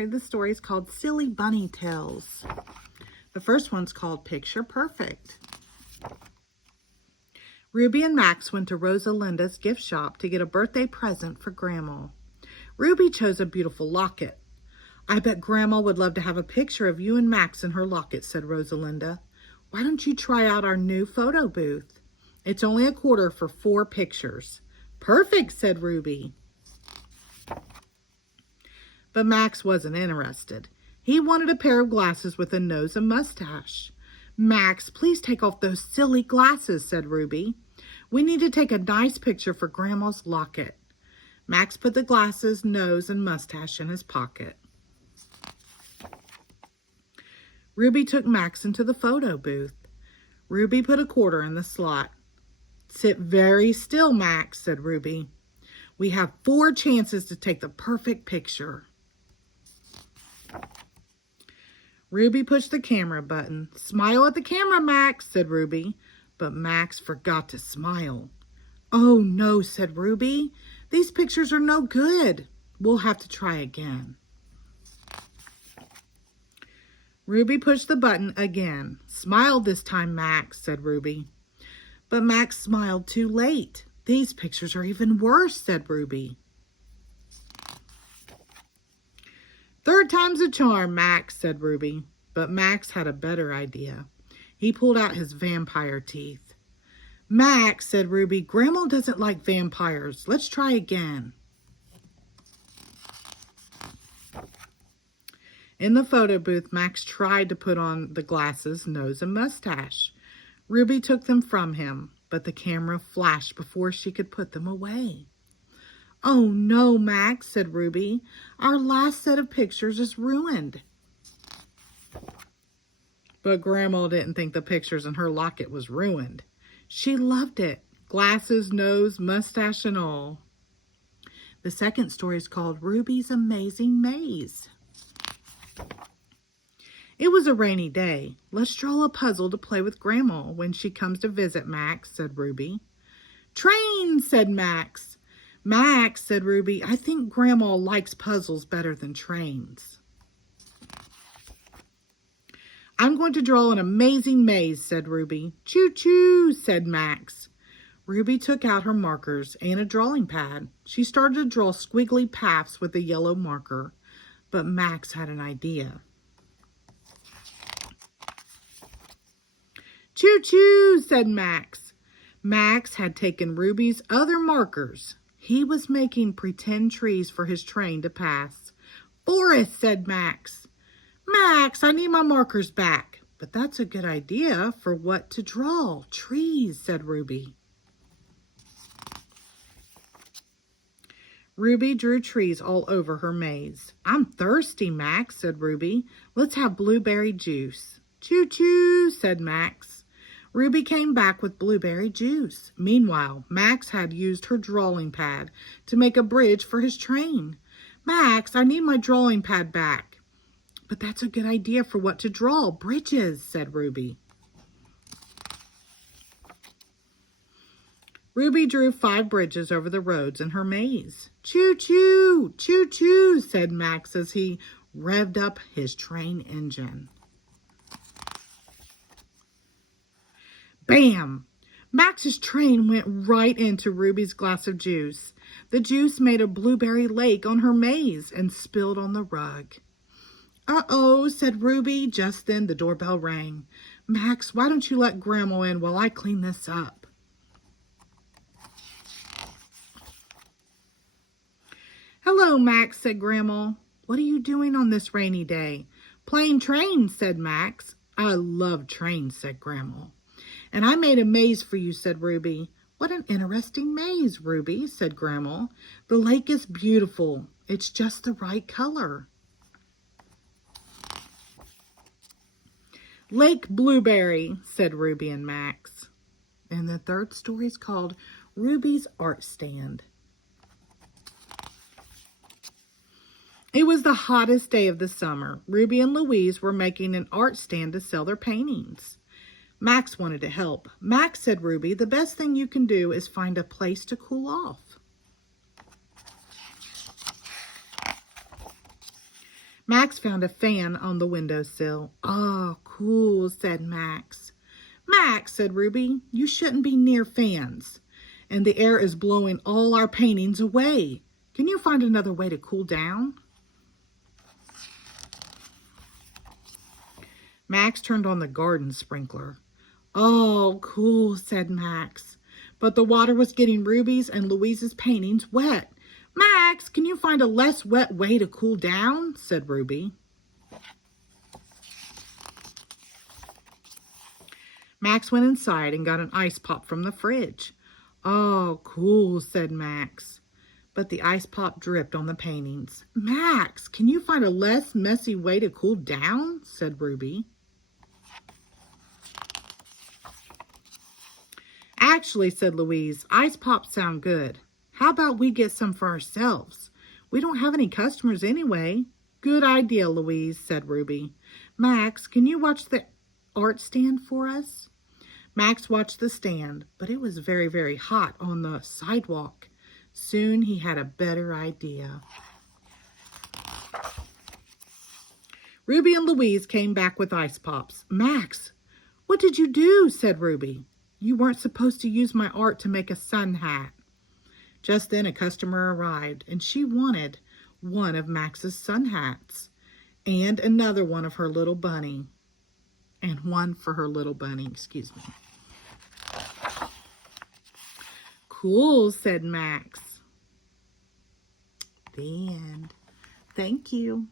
read the stories called Silly Bunny Tales. The first one's called Picture Perfect. Ruby and Max went to Rosalinda's gift shop to get a birthday present for Grandma. Ruby chose a beautiful locket. I bet Grandma would love to have a picture of you and Max in her locket, said Rosalinda. Why don't you try out our new photo booth? It's only a quarter for 4 pictures. Perfect, said Ruby. But Max wasn't interested. He wanted a pair of glasses with a nose and mustache. Max, please take off those silly glasses, said Ruby. We need to take a nice picture for Grandma's locket. Max put the glasses, nose, and mustache in his pocket. Ruby took Max into the photo booth. Ruby put a quarter in the slot. Sit very still, Max, said Ruby. We have 4 chances to take the perfect picture. Ruby pushed the camera button. Smile at the camera, Max, said Ruby. But Max forgot to smile. Oh, no, said Ruby. These pictures are no good. We'll have to try again. Ruby pushed the button again. Smile this time, Max, said Ruby. But Max smiled too late. These pictures are even worse, said Ruby. 3rd time's a charm, Max, said Ruby. But Max had a better idea. He pulled out his vampire teeth. Max, said Ruby, Grandma doesn't like vampires. Let's try again. In the photo booth, Max tried to put on the glasses, nose, and mustache. Ruby took them from him, but the camera flashed before she could put them away. Oh no, Max, said Ruby. Our last set of pictures is ruined. But Grandma didn't think the pictures in her locket was ruined. She loved it. Glasses, nose, mustache, and all. The second story is called Ruby's Amazing Maze. It was a rainy day. Let's draw a puzzle to play with Grandma when she comes to visit, Max, said Ruby. Trains, said Max. Max, said Ruby, I think Grandma likes puzzles better than trains. I'm going to draw an amazing maze, said Ruby. Choo-choo, said Max. Ruby took out her markers and a drawing pad. She started to draw squiggly paths with a yellow marker, but Max had an idea. Choo-choo, said Max. Max had taken Ruby's other markers. He was making pretend trees for his train to pass. Forest, said Max. Max, I need my markers back. But that's a good idea for what to draw. Trees, said Ruby. Ruby drew trees all over her maze. I'm thirsty, Max, said Ruby. Let's have blueberry juice. Choo-choo, said Max. Ruby came back with blueberry juice. Meanwhile, Max had used her drawing pad to make a bridge for his train. Max, I need my drawing pad back. But that's a good idea for what to draw. Bridges, said Ruby. Ruby drew 5 bridges over the roads in her maze. Choo-choo, choo-choo, said Max as he revved up his train engine. Bam! Max's train went right into Ruby's glass of juice. The juice made a blueberry lake on her maze and spilled on the rug. Uh-oh, said Ruby. Just then the doorbell rang. Max, why don't you let Grandma in while I clean this up? Hello, Max, said Grandma. What are you doing on this rainy day? Playing trains, said Max. I love trains, said Grandma. And I made a maze for you, said Ruby. What an interesting maze, Ruby, said Grandma. The lake is beautiful. It's just the right color. Lake Blueberry, said Ruby and Max. And the third story is called Ruby's Art Stand. It was the hottest day of the summer. Ruby and Louise were making an art stand to sell their paintings. Max wanted to help. Max, said Ruby, the best thing you can do is find a place to cool off. Max found a fan on the windowsill. "Oh, cool," said Max. "Max," said Ruby, "you shouldn't be near fans. And the air is blowing all our paintings away. Can you find another way to cool down?" Max turned on the garden sprinkler. "Oh, cool," said Max. But the water was getting Ruby's and Louise's paintings wet. "Max, can you find a less wet way to cool down?" said Ruby. Max went inside and got an ice pop from the fridge. "Oh, cool," said Max. But the ice pop dripped on the paintings. "Max, can you find a less messy way to cool down?" said Ruby. "Actually," said Louise, "ice pops sound good. How about we get some for ourselves? We don't have any customers anyway." "Good idea, Louise," said Ruby. "Max, can you watch the art stand for us?" Max watched the stand, but it was very, very hot on the sidewalk. Soon he had a better idea. Ruby and Louise came back with ice pops. "Max, what did you do?" said Ruby. "You weren't supposed to use my art to make a sun hat." Just then a customer arrived, and she wanted one of Max's sun hats and another one of her little bunny. And one for her little bunny, excuse me. "Cool," said Max. The end. Thank you.